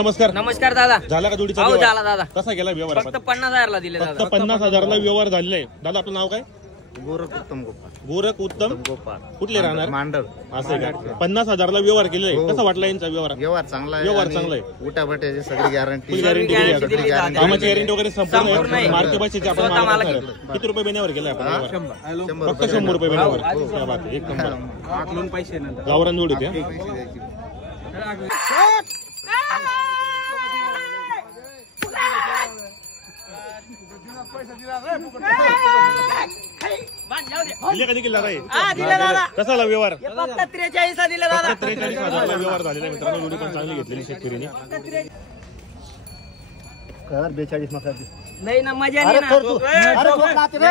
नमस्कार नमस्कार दादा. झाला का जोडीचा हो व्यवहार? झाला दादा. कसा गेला व्यवहार? फक्त 50,000ला दिले फक्त दादा. 50,000ला व्यवहार झालेला आहे. दादा आपलं नाव काय? गोरख उत्तम गोपाळ. गोरख उत्तम गोपाळ कुठले राहणार? मांडर. असं आहे का? 50,000ला व्यवहार केलेला आहे. कसा वाटला यांचा व्यवहार? व्यवहार चांगला आहे. व्यवहार आणि चांगला आहे. उठाबट्याची सगळी गॅरंटी. फुल गॅरंटी guarantee दिली दिली आहे. दादा. कामाची गॅरंटी वगैरे संपूर्ण संपूर्ण आहे. मार्के भाषेची आपण स्वतः मालक मालक. आहे. किती रुपये महिन्यावर केला आपण व्यवहार? 100 फक्त 100 रुपये महिन्यावर. क्या बात आहे, एक नंबर. आकलून पैसे नंतर गावरान जोडी होती हा? दिले कधी केला हा, दिले दादा. कसा आला व्यवहार? हे फक्त 43 दिले दादा. 43,000ला व्यवहार झालेला आहे मित्रांनो. जोडी पण चांगली घेतलेली शेतकरीने. कर 42 मका. नाही ना मजा नाही ना. अरे फक्त आपले.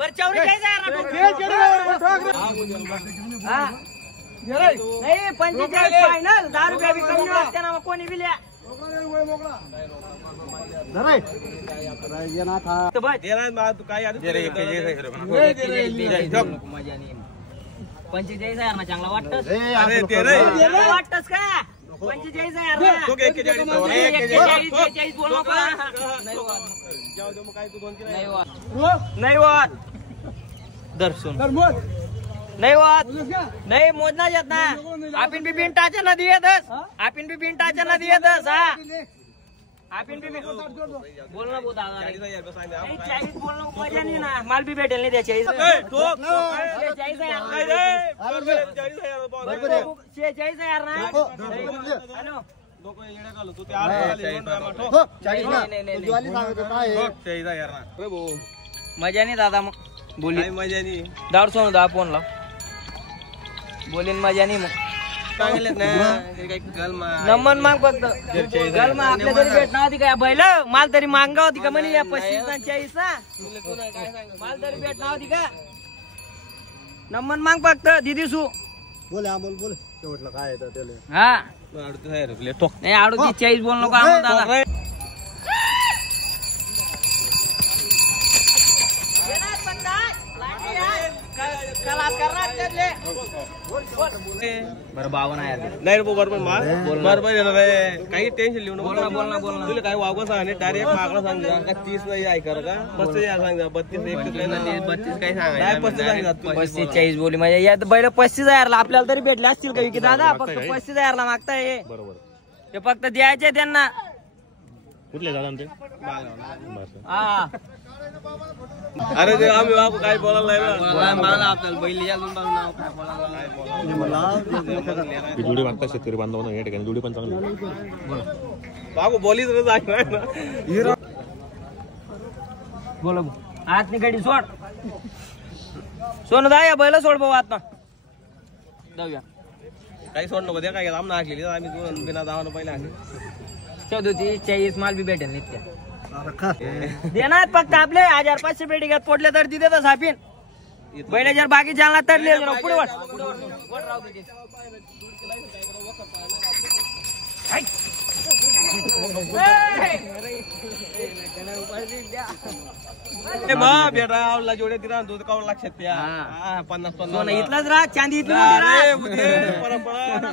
बरं, 44,000 हा. नाही 45 फायनल. 10 रुपये बी कमी वाटते ना मग कोणी बी लिहा. तर बस. 45,000 ना चांगला वाटतस. वाटतस का? 45,000 ना. 41 बोल नको. नाही वाट दर्शन नाही वाट नाही मोजना येत ना. आपण बी बिन टाचा ना दियेतस. आपण बी बिन टाचा ना दियेतस. हा आपण बी बोल ना बोल दादा. नाही 40 बोल ना मजा नाही ना. माल बी भेटेल नाही त्या 40. 46,000 ना. हॅलो मजा नाही दादा. मग बोली मजा नाही. दाड सोन दा फोन ला बोलीन मजा नाही. मग नमन माग फक्त गलमा आपल्या तरी भेटणार होती का बैल? माल तरी मांगा होती का म्हणे या 45 माल तरी भेटणार होती का? नमन माग फक्त दिदी सू बोल अमोल बोल. शेवटला काय येतं त्याला? हा नाही 38 बोल नको आम्हाला दादा. बरं 52,000 नाही बरोबर बरोबर काही टेन्शन लिहून बोल ना तुला काय वागव सांग डायरेक्ट मागणं सांगा का 30 नाही ऐका का 35 सांगा 32 काय नाही 35 सांगा 45 बोली म्हणजे यात बैल 35,000ला आपल्याला तरी भेटले असतील का? की दादा फक्त 35,000ला मागताय. बरोबर. ते फक्त द्यायचे त्यांना. कुठले दादा ते? हा अरे ते आम्ही बाबू काय बोलायला ही जोडी मागता शेतकरी बांधवांना या ठिकाणी जोडी पण चांगली बाबू बोलीच ना. बोला आत गाडी सोड. सोन दा या बैल सोड भाऊ आत ना जाऊया. काही सोड नको द्या काय आम्ही नाकलेली आम्ही दोन बिना दावानं पहिला 34 माल बी भेटेल नित्या देणार. फक्त आपले 1,500 पेटी घ्यात पडले तर तिथे तर सापीन बैल जर बाकी जालना तरले पुढे वाट बेटा आवला जोडे तिरा दूध कावं लक्षात द्या. 50 इथलाच राहा. चांदी इथली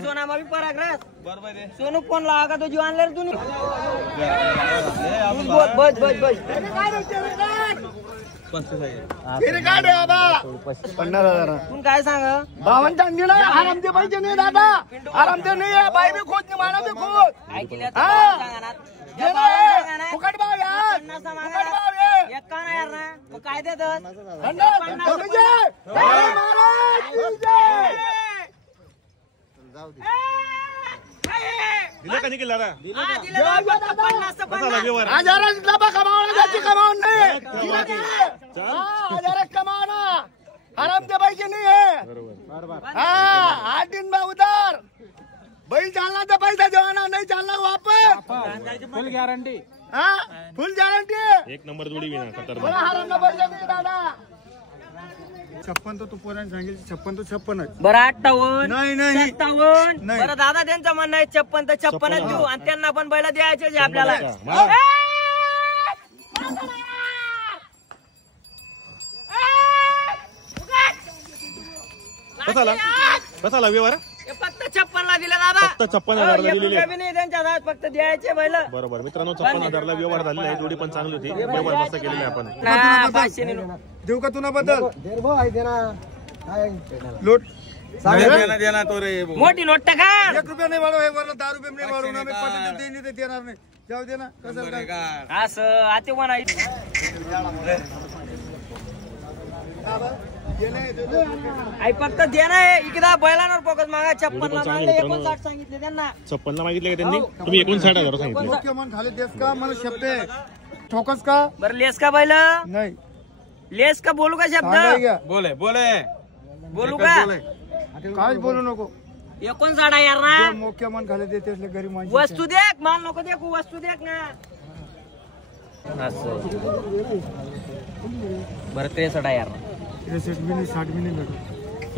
सोना बी पराग राहत. बरोबर आहे. सोनू फोन लावा का तो जीव आणला तुम्ही? बस बस बस 50,000. तू काय सांग? चांदी नाही आरामते पाहिजे नाही दादा. आरामते नाही बाई बी खोद नाही माना बी खोद. ऐकल्या फुकट भाव यार. यार ना मग काय देतात? दिले कधी केला रा? कसा आला व्यवहार? कमावून नाही कमावना आरामते पाहिजे नाही. बरोबर. हा 8 दिन में उधार बैल चालना तर पैसा देवाना नाही चालना वापस. फुल गॅरंटी. हा फुल गॅरंटी. एक नंबर जोडी विना खतरनाक. मला हराम ना पैसे नाही दादा. 56 तो तू पोरांनी सांगितलं 56 तो 56. बरं 58 नाही नाही 57. नाही. बरं दादा त्यांचं म्हणणं आहे 56 तर 56 देऊ आणि त्यांना पण बैल द्यायचे आपल्याला. कसा आला? कसा व्यवहार हे फक्त 56 दिले दादा. फक्त 56,000 एक दिलेले रुपया बी नाही त्यांच्या हातात, फक्त द्यायचे बैल. बरोबर मित्रांनो 56,000 व्यवहार झालेला आहे. जोडी पण चांगली होती. व्यवहार मस्त केलेला आहे आपण. ना, 500 नाही. देऊ का तुला बदल लोट देना तो रे मोठी नोट टाका. 1 रुपया नाही वाढव, हे वरला 10 रुपये नाही वाढवून आम्ही पद्धत देईन ते देणार नाही. जाऊ दे ना कसं काय असं आते म्हणा. आई फक्त दे ना इकडे बैलांवर फोकस मागा. 56 ला मागले, 59 सांगितले त्यांना. 56 मागितले का त्यांनी? तुम्ही 59,000 सांगितले. मुख्य मन खाली देस का मला शब्द आहे ठोकस का बरं लेस का बैल? नाही लेस का बोलू का सांगाय शब्द? का? बोले बोले बोलू का? काहीच बोलू नको 59 यार ना. मुख्य मन खाली देते असले गरीब माणसं वस्तू देख, माल नको देखू, वस्तू देख ना. असं बरं 63 यार. 63 बी नाही 60 बी नाही भेटू.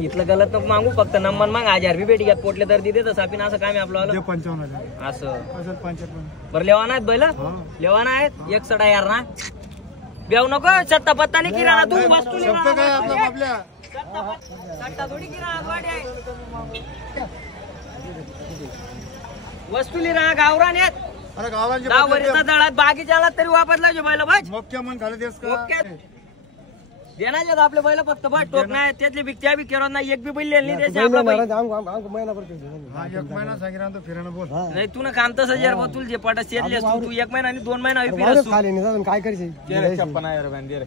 इथलं गलत नको मागू, फक्त नंबर माग. 1000 बी भेटी घ्यात पोटले तर दिते तसं आपण असं काय मी आपलं जे 55,000 असं. असेल 55. बरं लेवाना आहेत बैल, लेवाना आहेत 61 यार ना. बेव नको सत्ता पत्ता नाही किराणा तू वस्तू शब्द काय आपला आपल्या सट्टा थोडी किराणा वाटे आहे. वस्तू लिरा गावरान आहेत. अरे गावांचे गावरीचा दळात बागीच्याला तरी वापरला जो बैल बस. मुख्य मन खाली देस का ओके. देण्याचे तर आपले बैल फक्त बस टोक नाही त्यातले बिकत्या बी केलं नाही, एक बी बैल नाही त्याचे आपला बैल. हा 1 महिना सांगितलं तर फिरायला बोल नाही तू ना काम तसं जर तुला जे पटा शेरलेस तू 1 महिना आणि 2 महिना फिरस तू. काय करायचं 56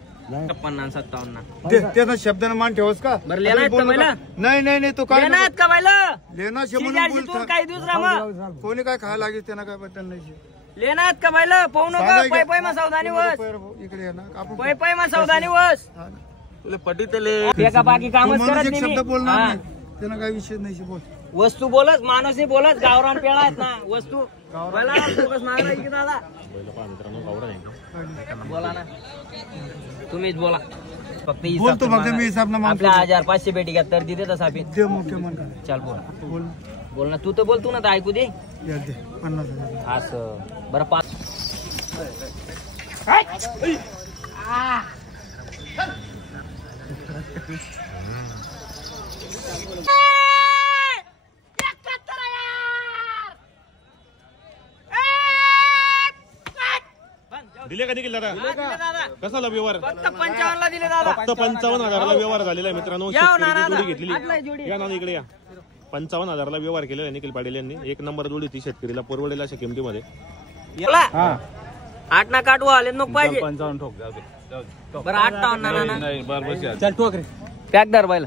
57. त्याचा शब्दानं मान ठेवस का बरं लेना आहेत का बैल? नाही नाही नाही तू काय लेना आहेत का बैल? लेना शे म्हणून शेजारची तू बोल काही दुसरा मग कोणी काय खायला लागेल त्यांना काय बद्दल नाही लेना आहेत का बैल? पाहू नको पै पै मा सावधानी वस, इकडे ये ना आपण पै पै मा सावधानी वस. तुला पटी तले ते का बाकी कामच माणूस करत एक नाही शब्द मी. बोलणार हा. नाही त्यांना काही विषय नाही बोल वस्तू बोलत माणूस नाही बोलत. गावरान पेळा आहेत ना वस्तू. बैला फोकस मागला की दादा बैल पहा मित्रांनो गावरान आहे. बोला ना, तुम्हीच बोला. फक्त बोलतो फक्त मी हिसाब ना मागतो आपल्या 1500 भेटी घ्या तर दिते तसं आपण. दे मुख्य मन खाली चल बोल बोल बोल ना. तू तर बोल, तू ना तर ऐकू दे. या दे 50,000 असं बरं 5. दिले का निखिल दादा? कसा व्यवहार? फक्त 55 ला दिले दादा. फक्त 55,000 व्यवहार झालेला आहे मित्रांनो. या ना शेतकऱ्याची दादा. जोडी घेतलेली. आटलाय जोडी. या ना इकडे या. 55,000 व्यवहार केलेला आहे निखिल पाटील यांनी. 1 नंबर जोडी ती शेतकरीला परवडेल अशा किमतीमध्ये. याला 8 ना काटू आले नको पाहिजे. 55 ठोक जाऊ दे बरं 58 ना ना नाही बरोबर पॅक दर बैल.